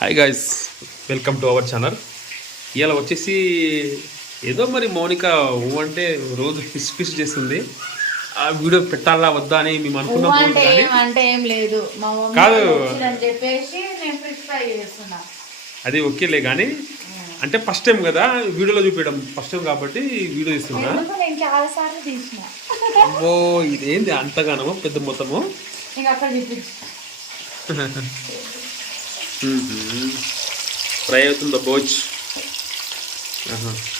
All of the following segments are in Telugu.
Hi guys welcome to our channel ఇవాళ వచ్చేసి ఏదో మరి మౌనిక ఊ అంటే రోజు ఫిష్ ఫిష్ చేస్తుంది. ఆ వీడియో పెట్టాలా వద్దా అని మేము అనుకున్నాం అంటే కానీ. ఏం అంటే ఏం లేదు. మా మమ్మీ కాదు. వాళ్ళు వచ్చిందని చెప్పేసి నేను ఫిష్ ఫ్రై చేస్తున్నా. అది ఓకేలే కానీ అంటే ఫస్ట్ టైం కదా వీడియోలో చూపించడం. ఫస్ట్ టైం కాబట్టి వీడియో తీస్తున్నా ఎందుకు? నేను చాలా సార్లు తీసిన. ఓ ఇదేంది అంతగానో పెద్ద మొత్తము? ఇంకా అక్కడ చూపించు. ఫ్రై అవుతుందా బోచ్.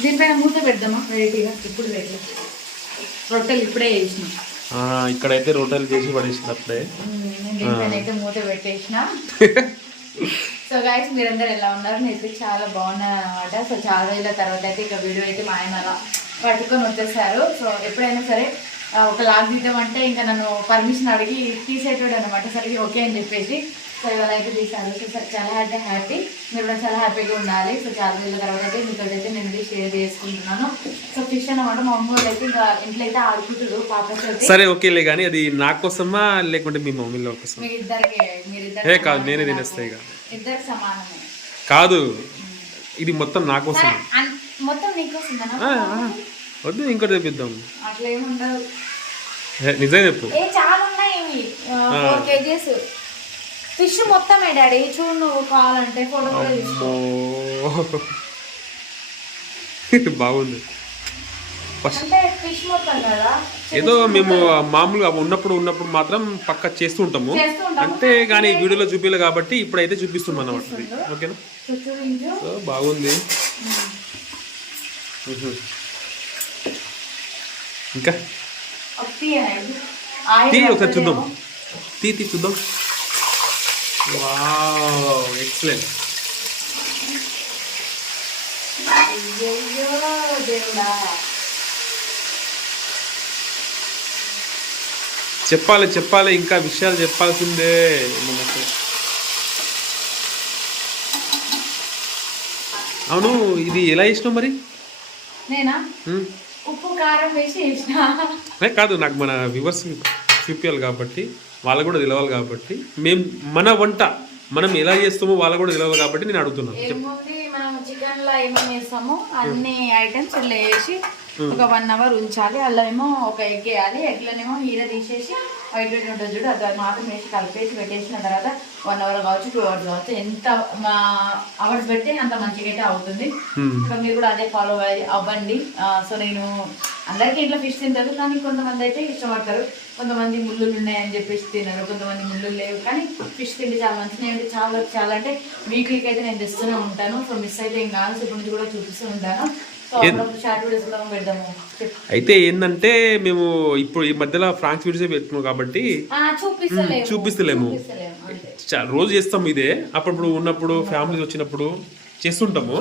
దీనిపైన మూత పెడదామా? వెరైటీగా. ఇప్పుడు రొట్టెలు ఇప్పుడే చేసిన. ఆ, ఇక్కడైతే రొట్టెలు చేసి పడేసింది అప్పుడే. దీనిపైన అయితే మూత పెట్టేసిన. సో గాయస్ మీరందరూ ఎలా ఉన్నారు? నేనైతే చాలా బాగున్నాను అనమాట సో చాలా రోజుల తర్వాత అయితే ఇక వీడియో అయితే మా ఆయన అలా పట్టుకొని వచ్చేసారు. సో ఎప్పుడైనా సరే ఒక లాగ్ తీద్దామంటే ఇంకా నన్ను పర్మిషన్ అడిగి తీసేటోడు అనమాట సరే ఓకే అని చెప్పేసి. సో ఇవాళ అయితే తీశారు. సో చాలా అంటే హ్యాపీ మీరు కూడా చాలా హ్యాపీగా ఉండాలి. సో చాలా రోజుల తర్వాత అయితే మీతో అయితే నేను షేర్ చేసుకుంటున్నాను. సో ఫిష్ అనమాట మా వాళ్ళు అయితే ఇంకా ఇంట్లో అయితే ఆడుకుంటారు పాపతో సరే ఓకేలే కానీ అది నా కోసమా లేకుంటే మీ మమ్మీలో కోసం మీరు ఇద్దరికి కాదు నేనే తినేస్తా ఇక. ఇద్దరు సమానమే. కాదు ఇది మొత్తం నా కోసం మొత్తం. వద్దు ఇంకోటి తెప్పిద్దాం. అట్లా ఏముండదు నిజం చెప్పు. చాలా ఉన్నాయి ఇవి. ఫోర్ కేజీస్ ఫిష్ మొత్తమే డాడీ. చూడు నువ్వు కావాలంటే ఫోటో కూడా తీసుకో. బాగుంది. ఫస్ట్ అంటే ఫిష్ మొత్తం కదా? ఏదో మేము మామూలుగా ఉన్నప్పుడు ఉన్నప్పుడు మాత్రం పక్క చేస్తూ ఉంటాము. అంటే కానీ వీడియోలో చూపించలే కాబట్టి ఇప్పుడైతే చూపిస్తున్నాం అన్నమాట. ఓకేనా? సో బాగుంది. ఇంకా? ఒకసారి చూద్దాం. తీ తీ చూద్దాం. వావ్ ఎక్సలెంట్ చెప్పాలి చెప్పాలి ఇంకా విషయాలు చెప్పాల్సిందే. మనకు అవును ఇది ఎలా ఇష్టం మరి? నేనా. ఉప్పు కారం వేసి కాదు నాకు మన వ్యూవర్స్ చూపించాలి కాబట్టి. వాళ్ళు కూడా తెలవాలి కాబట్టి మేము మన వంట మనం ఎలా చేస్తామో వాళ్ళు కూడా తెలవాలి కాబట్టి నేను అడుగుతున్నాను. మనం చికెన్లో ఏమేమి వేస్తామో అన్ని ఐటమ్స్ వేసి ఒక వన్ అవర్ ఉంచాలి అలా ఏమో ఒక ఎగ్ వేయాలి ఎగ్లోనేమో హీర తీసేసి వైట్ వైట్ ఉంటుంది చూడు అది మాత్రం వేసి కలిపేసి పెట్టేసిన తర్వాత వన్ అవర్ కావచ్చు టూ అవర్స్ కావచ్చు ఎంత మా అవర్స్ పెడితే అంత మంచిగా అయితే అవుతుంది. మ్మ్. ఇంకా మీరు కూడా అదే ఫాలో అవ్వండి. సో నేను అందరికీ ఇంట్లో ఫిష్ తింటారు కానీ కొంతమంది అయితే ఇష్టపడతారు. కొంతమంది ముళ్ళులు ఉన్నాయని చెప్పేసి తినరు కొంతమంది ముళ్ళులు లేవు కానీ ఫిష్ తింటే చాలా మంచిది నేను చాలా చాలా అంటే వీక్లీకి అయితే నేను తెస్తూనే ఉంటాను. సో మిస్ అయితే ఏం కాదు సో ఇప్పుడు నుంచి కూడా చూపిస్తూ ఉంటాను. అయితే ఏంటంటే మేము ఇప్పుడు ఈ మధ్యలో ఫ్రాంక్స్ వీడియోస్ పెడుతున్నాం కాబట్టి చూపిస్తలేము. రోజు చేస్తాం ఇదే. అప్పుడప్పుడు ఉన్నప్పుడు ఫ్యామిలీస్ వచ్చినప్పుడు చేస్తుంటాము.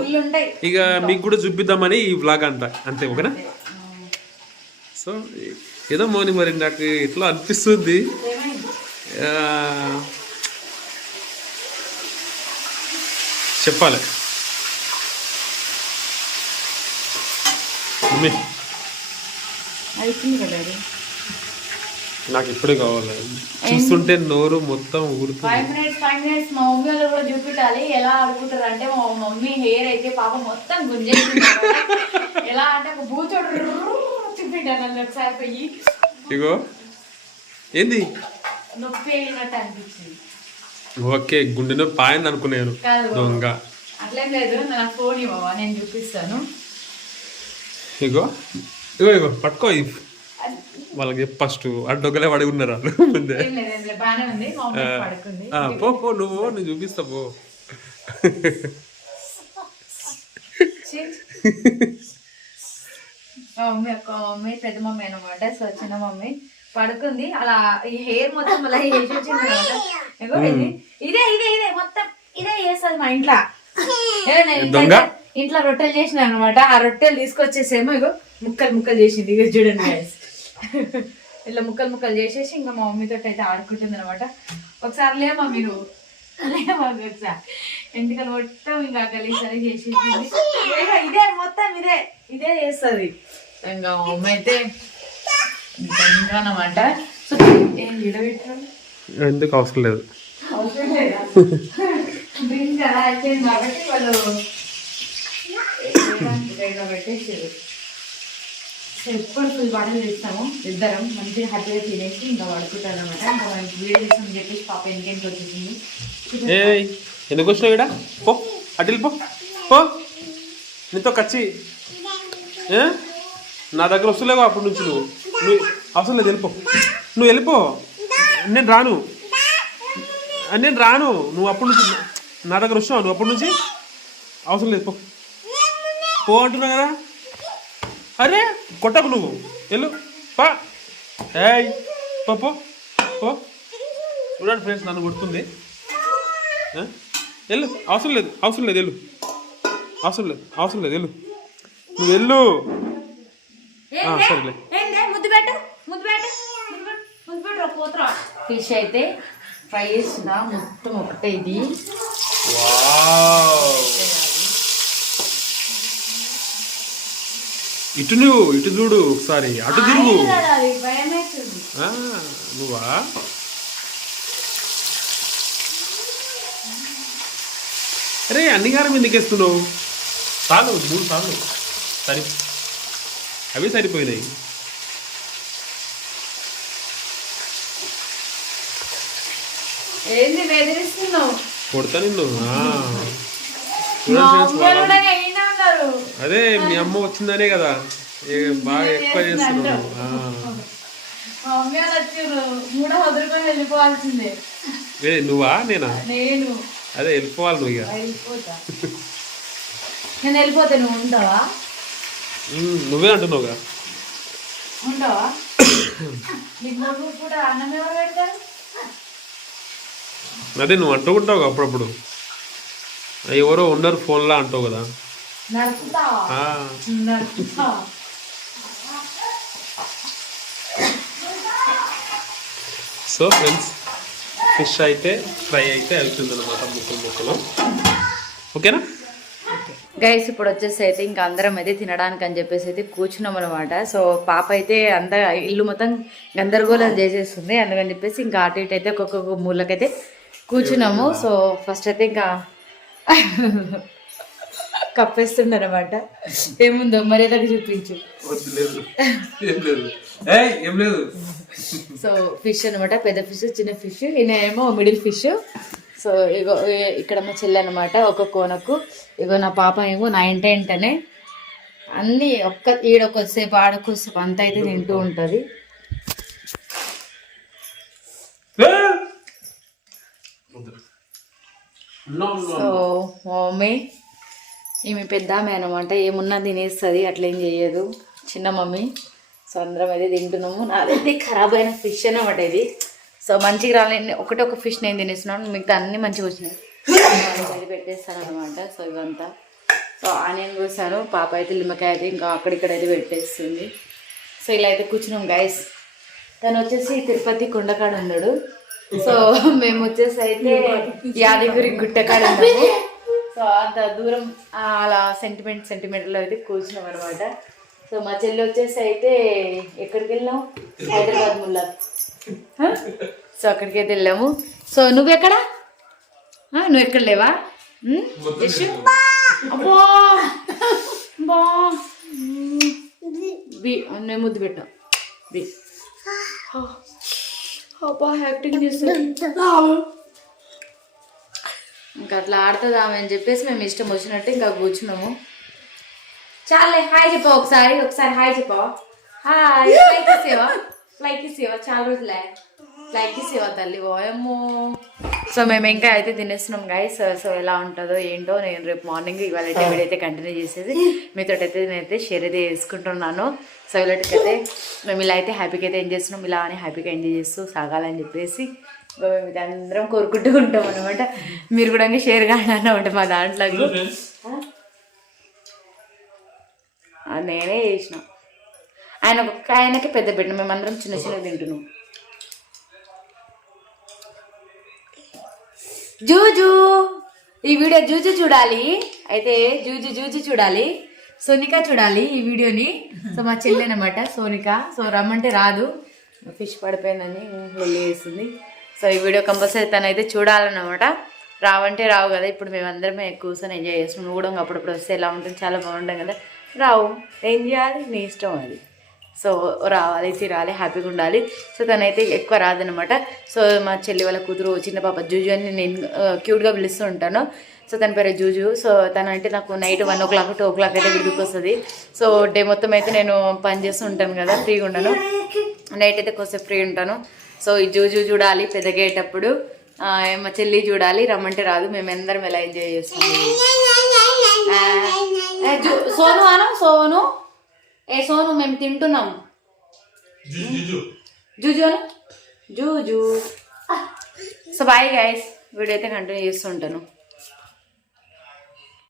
ఇక మీకు కూడా చూపిద్దామని ఈ వ్లాగ్ అంతా. అంతే ఓకేనా? సో ఏదో మోని మరి నాకు ఎట్లా అనిపిస్తుంది. చెప్పాలి. మమ్మీ. అయిపోయింది కదా అది. నాకు ఇప్పుడే కావాలి. చూస్తుంటే నోరు మొత్తం ఊరుతుంది. ఫైవ్ మినిట్స్ ఫైవ్ మినిట్స్ మా మమ్మీ వాళ్ళు కూడా చూపించాలి ఎలా ఆడుకుంటారు అంటే మా మమ్మీ హెయిర్ అయితే పాప మొత్తం గుంజేసింది. ఎలా అంటే ఒక బూచోడు చూపించాను నన్ను ఒకసారి పోయి. ఇగో. ఏంది? నొప్పి అయినట్టు అనిపించింది. ఓకే గుండె నొప్పి పాయింది అనుకున్నాను. దొంగ. అట్లేం లేదు నాకు ఫోన్ ఇవ్వవా? నేను చూపిస్తాను. ఇగో ఇగో ఇగో పట్టుకో వాళ్ళకి ఫస్ట్. అడ్డొక్కలే పడి ఉన్నారు? వాళ్ళు ముందే పో పో నువ్వు నేను చూపిస్తా పో. మమ్మీ ఒక మమ్మీ పెద్ద మమ్మీ అనమాట సో చిన్న మమ్మీ. పడుకుంది అలా ఈ హెయిర్ మొత్తం అలా వేసి వచ్చింది అనమాట ఇది ఇదే ఇదే మొత్తం ఇదే చేస్తుంది మా ఇంట్లో. దొంగ? ఇంట్లో రొట్టెలు చేసిన అనమాట ఆ రొట్టెలు తీసుకొచ్చేసేమో ఇగో ముక్కలు ముక్కలు చేసింది ఇక చూడండి. ఇట్లా ముక్కలు ముక్కలు చేసేసి ఇంకా మా మమ్మీతో అయితే ఆడుకుంటుంది అనమాట ఒకసారి లేమా మీరు? లేమా ఒకసారి ఎంటికలు మొత్తం ఇంకా కలిసరి చేసేసింది ఇదే మొత్తం ఇదే ఇదే చేస్తుంది. ఇంకా మా మమ్మీ అయితే ఇంకా అనమాట ఏం విడబెట్టారు ఎందుకు అవసరం లేదు. అవసరం లేదా? కాబట్టి వాళ్ళు రెండు పెట్టేసారు ఎప్పుడు ఫుల్ బట్టలు తీస్తాము ఇద్దరం మంచిగా హ్యాపీగా తినేసి ఇంకా పడుకుంటారు అనమాట ఇంకా మనకి వీడియో చేస్తామని చెప్పేసి పాప ఇంకేంటి వచ్చేసింది ఎందుకు వచ్చినావు ఇక్కడ? పో అటు వెళ్ళిపో పో. నీతో కచ్చి. నా దగ్గర వస్తులేవు అప్పటి నుంచి నువ్వు. నువ్వు అవసరం లేదు వెళ్ళిపో. నువ్వు వెళ్ళిపో. నేను రాను. నేను రాను. నువ్వు అప్పటి నుంచి నా దగ్గర వస్తున్నావు. నువ్వు అప్పటి నుంచి అవసరం లేదు పో. పో అంటున్నావు కదా? అరే కొట్టకు నువ్వు. వెళ్ళు. పా. ఏయ్ పో పో పో. చూడండి ఫ్రెండ్స్ నన్ను కొడుతుంది? వెళ్ళు. అవసరం లేదు. అవసరం లేదు. వెళ్ళు. అవసరం లేదు. అవసరం లేదు. వెళ్ళు. నువ్వు వెళ్ళు. సరేలే ఫిష్ అయితే ఫ్రై చేస్తున్నా మొత్తం ఒకటే ఇది. ఇటు నువ్వు ఇటు చూడు ఒకసారి. అటు తిరుగు. నువ్వా? అరే అన్ని కారం ఎందుకు వేస్తున్నావు? చాలు మూడు సార్లు సరి అవి సరిపోయినాయి. కొడతా నిన్ను. అదే మీ అమ్మ వచ్చిందనే కదా. బాగా ఎక్కువ. మా మమ్మీ వాళ్ళు వదులుకొని వెళ్ళిపోవాల్సిందే. ఏ నువ్వా? నేనా? నేను. అదే వెళ్ళిపోవాలి నువ్వు ఇక. వెళ్ళిపోతా. నేను వెళ్ళిపోతే నువ్వు ఉంటావా? నువ్వే అంటున్నావుగా ఉంటావా? నీకు మూడు పూట అన్నం ఎవరు పెడతారు? అదే నువ్వు అంటూ ఉంటావు అప్పుడప్పుడు. ఎవరో ఉన్నారు ఫోన్లో అంటావు కదా. సో ఫ్రెండ్స్ ఫిష్ అయితే ఫ్రై అయితే అవుతుంది అనమాట ముక్కలు ముక్కలు. ఓకేనా గైస్ ఇప్పుడు వచ్చేసి అయితే ఇంకా అందరం అయితే తినడానికి అని చెప్పేసి అయితే కూర్చున్నాం అనమాట సో పాప అయితే అంత ఇల్లు మొత్తం గందరగోళం చేసేస్తుంది. అందుకని చెప్పేసి ఇంకా అటు ఇటు అయితే ఒక్కొక్క మూలకైతే కూర్చున్నాము. సో ఫస్ట్ అయితే ఇంకా కప్పేస్తుండ అనమాట ఏముందో మర్యాదకు చూపించు. ఏం లేదు. సో ఫిష్ అనమాట పెద్ద ఫిష్ చిన్న ఫిష్ ఈయన ఏమో మిడిల్ ఫిష్. సో ఇగో ఇక్కడ మా చెల్లి అనమాట ఒక కోనకు. ఇగో నా పాప ఏమో నా ఇంట ఇంటనే అన్నీ ఒక్క ఈడొకొద్దిసేపు ఆడకొద్దిసేపు అంత అయితే తింటూ ఉంటుంది. సో మమ్మీ ఈమె పెద్ద ఆమె అనమాట ఏమున్నా తినేస్తుంది అట్లా ఏం చేయదు చిన్న మమ్మీ. సో అందరం అయితే తింటున్నాము. నాదైతే ఖరాబ్ అయిన ఫిష్ అనమాట ఇది. సో మంచిగా రాలేదు ఒకటే ఒక ఫిష్ నేను తినేస్తున్నాను. మిగతా అన్నీ మంచిగా వచ్చినాయి. అది పెట్టేస్తాను అనమాట సో ఇవంతా. సో ఆనియన్ కోసాను. పాప అయితే నిమ్మకాయ అయితే ఇంకా అక్కడిక్కడ అయితే పెట్టేస్తుంది. సో ఇలా అయితే కూర్చున్నాం గైస్ తను వచ్చేసి తిరుపతి కొండకాడ ఉన్నాడు. సో మేము వచ్చేసి అయితే యాదగిరి గుట్టకాడ ఉన్నాము. సో అంత దూరం అలా సెంటిమెంట్ సెంటిమెంట్లో అయితే కూర్చున్నాం అనమాట సో మా చెల్లి వచ్చేసి అయితే ఎక్కడికి వెళ్ళాం హైదరాబాద్ ముల్లా. హ? సో అక్కడికి అయితే వెళ్ళాము. సో నువ్వెక్కడ? ఆ, నువ్వు ఎక్కడ లేవా బా! బి! నేను ముద్దు పెట్టాం బి. అబ్బా యాక్టింగ్ చేస్తాను ఇంకా అట్లా ఆడుతుందామని అని చెప్పేసి మేము ఇష్టం వచ్చినట్టు ఇంకా కూర్చున్నాము. చాలే హాయ్ చెప్పా ఒకసారి ఒకసారి హాయ్ చెప్పా హాయ్ లైక్ ఇసేవా లైక్ ఇసేవా చాలా రోజులే. లైక్ ఇసేవా తల్లి ఓయమ్మో. సో మేము ఇంకా అయితే తినేస్తున్నాం గాయస్ సో ఎలా ఉంటుందో ఏంటో నేను రేపు మార్నింగ్ ఇవాళ అయితే వీడియో అయితే కంటిన్యూ చేసేది మీతో అయితే నేనైతే షేర్ అయితే చేసుకుంటున్నాను. సో ఇలాంటికైతే మేము ఇలా అయితే హ్యాపీగా అయితే ఎంజాయ్ చేస్తున్నాం. ఇలా అని హ్యాపీగా ఎంజాయ్ చేస్తూ సాగాలని చెప్పేసి మేము ఇది అందరం కోరుకుంటూ ఉంటాం అనమాట మీరు కూడా షేర్ కాండి అన్నమాట మా? ఆ, నేనే చేసిన. ఆయన ఒక్క ఆయనకి పెద్ద పెట్టిన మేమందరం చిన్న చిన్న తింటున్నాం. జూజు. ఈ వీడియో జూజు చూడాలి. అయితే జూజు జూజు చూడాలి. సోనిక చూడాలి ఈ వీడియోని. సో మా చెల్లి అనమాట సోనిక. సో రమ్మంటే రాదు. ఫిష్ పడిపోయిందని వెళ్ళి వేస్తుంది సో ఈ వీడియో కంపల్సరీ తనైతే చూడాలన్నమాట. రావంటే రావు కదా ఇప్పుడు మేమందరమే కూర్చొని ఎంజాయ్ చేస్తున్నాం. నువ్వు కూడా అప్పుడప్పుడు వస్తే ఎలా ఉంటుంది చాలా బాగుంటుంది కదా. రావు ఏం చేయాలి? నీ ఇష్టం అది. సో రావాలి తిరాలి హ్యాపీగా ఉండాలి. సో తనైతే ఎక్కువ రాదనమాట. సో మా చెల్లి వాళ్ళ కూతురు చిన్న పాప జూజు అని నేను క్యూట్గా పిలుస్తూ ఉంటాను. సో తన పేరు జూజు. సో తనంటే నాకు night one o'clock two o'clock అయితే విడికి వస్తుంది. సో డే మొత్తం అయితే నేను పని చేస్తూ ఉంటాను కదా ఫ్రీగా ఉండను. నైట్ అయితే కొంచెం ఫ్రీ ఉంటాను. సో ఈ జూజు చూడాలి పెద్దగేటప్పుడు మా చెల్లి చూడాలి రమ్మంటే రాదు. మేమందరం ఎలా ఎంజాయ్ చేస్తాం జూ- సోను అను సోను. ఏ సోను మేము తింటున్నాం. జూజు జూజు. సో బాయ్ గైస్ వీడియో అయితే కంటిన్యూ చేస్తుంటాను.